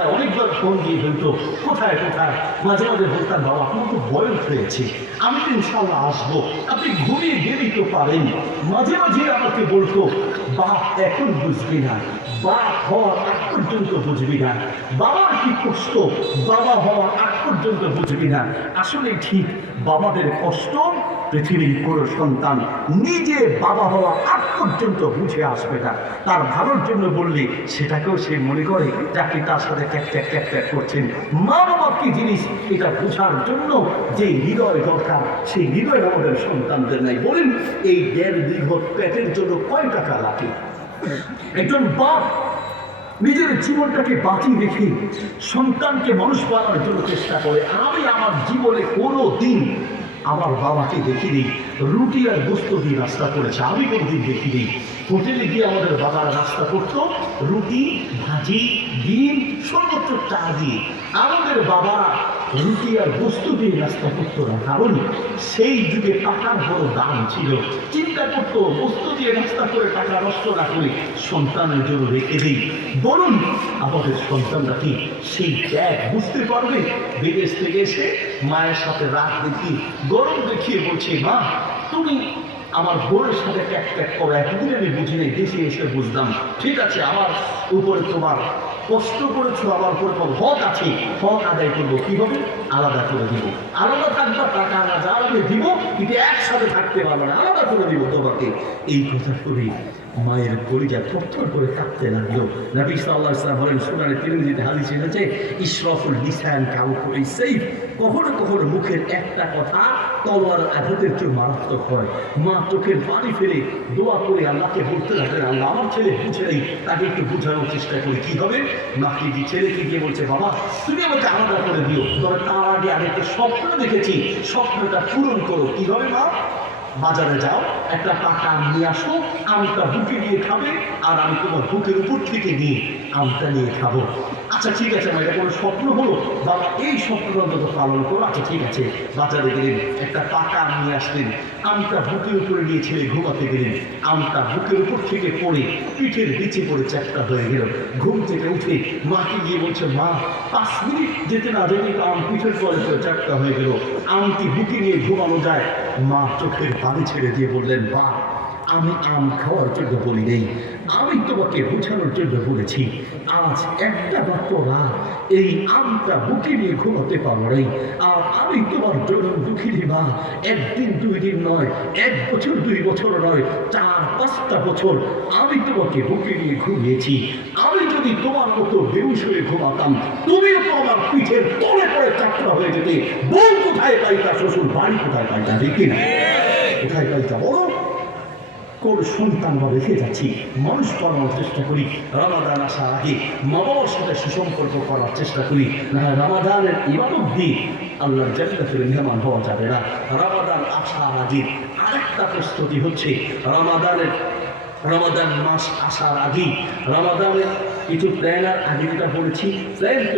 কোথায় অনেকবার ফোন দিয়ে হইতো কোথায় কোথায়, মাঝে মাঝে বলতাম বাবা আপনার তো বয়স হয়েছে, আমি তো ইনশাল্লাহ আসবো, আপনি ঘুমিয়ে গেলেই তো পারেন। মাঝে মাঝে আমাকে বলতো বাপ এখন বুঝবি না, বাপ হওয়ার আগ পর্যন্ত বুঝবি না, বাবার কি কষ্ট বাবা হওয়ার আগ পর্যন্ত বুঝবি না। আসলে ঠিক বাবাদের কষ্ট পৃথিবীর কোনো সন্তান নিজে বাবা হওয়ার আগ পর্যন্ত বুঝে আসবে না। তার ভালোর জন্য বললে সেটাকেও সে মনে করে যে আপনি তার সাথে ট্যাক করছেন। মা বাবা কি জিনিস এটা বোঝার জন্য যে হৃদয় দরকার সেই হৃদয় আমাদের সন্তানদের নাই। বলেন এই দেড় দীর্ঘ পেটের জন্য কয় টাকা লাগে? একজন বাপ নিজের জীবনটাকে বাঁচিয়ে রেখে সন্তানকে মানুষ বানানোর জন্য চেষ্টা করে। আমি আমার জীবনে কোনো দিন আমার বাবাকে দেখিনি রুটি আর গোস্ত দিয়ে নাস্তা করেছে, আমি কোনোদিন দেখিনি। হোটেলে গিয়ে আমাদের বাবার নাস্তা করতো রুটি ভাজি ডিম সর্বোচ্চ চা দিয়ে। আমাদের বাবা রুটি আর গোস্ত দিয়ে নাস্তা করতো না, কারণ সেই যুগে টাকার বড় দাম ছিল। চিন্তা করতো গোস্ত দিয়ে নাস্তা করে টাকা নষ্ট না করে সন্তানের জন্য রেখে দিই। বলুন আমাদের সন্তানরা কি সেই ত্যাগ বুঝতে পারবে? বিদেশ থেকে এসে মায়ের সাথে রাত দেখি গরম দেখিয়ে বলছে মা তুমি আমার বোনের সাথে ট্যাক করো। একদিন আমি বুঝি নাই, দেশে এসে বুঝলাম ঠিক আছে আমার উপরে তোমার কষ্ট করেছো, আমার উপরে তোমার হক আছে, হক আদায় করবো। কি হবে? আলাদা করে দিব। আলাদা থাকবা টাকা না যা আমি দিব, কিন্তু একসাথে থাকতে পারবে না, আলাদা করে দিব তোমাকে। এই কথা শুনে মায়ের কলিজা থরথর করে কাঁপতে লাগলো। নবী সাল্লাল্লাহু আলাইহি ওয়াসাল্লাম বলেন সুনানে তিরমিজিতে হাদিস এসেছে ইশরাফুল লিসান কাউকুল সাইফ, কখনো কখনো মুখের একটা কথা তলোয়ার আঘাতের চেয়ে মারাত্মক হয়। মা চোখের পানি ফেলে দোয়া করে আল্লাহকে বলতে লাগলেন আল্লাহ আমার ছেলে বুঝে নেই, তাকে একটু বোঝানোর চেষ্টা করি। কি হবে? মাকে যে ছেলেকে গিয়ে বলছে বাবা তুমি আমাকে আলাদা করে দিও, তবে তার আগে আমি একটা স্বপ্ন দেখেছি, স্বপ্নটা পূরণ করো। কি হবে মা? বাজারে যাও একটা টাকা নিয়ে আসো, আমটা বুকে নিয়ে খাবে আর আমি তোমার বুকের উপর থেকে নিয়ে আমটা নিয়ে খাবো। আচ্ছা ঠিক আছে মা, এটা কোনো স্বপ্ন হলো? বাবা এই স্বপ্নটা অন্তত পালন করো। আচ্ছা ঠিক আছে। বাজারে গেলেন একটা টাকা আম নিয়ে আসলেন, আমটা বুকের উপরে নিয়ে ছেড়ে ঘুমাতে গেলেন। আমটা বুকের উপর থেকে পড়ে পিঠের নিচে পড়ে চ্যাপ্টা হয়ে গেল। ঘুম থেকে উঠে মাকে গিয়ে বলছে মা 5 মিনিট যেতে না যেতে আম পিঠের পরে পড়ে চ্যাপ্টা হয়ে গেল, আমটি বুকে নিয়ে ঘুমানো যায়? মা চোখের পানি ছেড়ে দিয়ে বললেন বা আমি আম খাওয়ার জন্য বলি নেই, আমি তোমাকে বোঝানোর জন্য বলেছি আজ একটা মাত্র রাত এই আমটা বুকে নিয়ে ঘুমাতে পারো নাই, আর আমি তোমার জন্য দুঃখিনী মা। একদিন 2 দিন নয়, 1 বছর 2 বছর নয়, 4-5টা বছর আমি তোমাকে বুকে নিয়ে ঘুমিয়েছি। আমি যদি তোমার মতো বেহুশ হয়ে ঘুমাতাম তুমিও তো আমার পিঠের তলে পড়ে চাকরা হয়ে যেতে। বউ কোথায় পাইতা, শ্বশুর বাড়ি কোথায় পাইতা, দেখি না কোথায় পাইতা বলো? কোন সন্তান বা রেখে যাচ্ছি, মানুষ বানানোর চেষ্টা করি। রমাদান আসার আগে মা বাবার সাথে সুসম্পর্ক করার চেষ্টা করি, না রমাদানের ইবাদত দিয়ে আল্লাহর জান্নাতের মেহমান হওয়া যাবে না। রমাদান আসার আগে আরেকটা প্রস্তুতি হচ্ছে রমাদান মাস আসার আগে রমাদানের কিছু প্ল্যানার আগে যেটা বলেছি প্ল্যান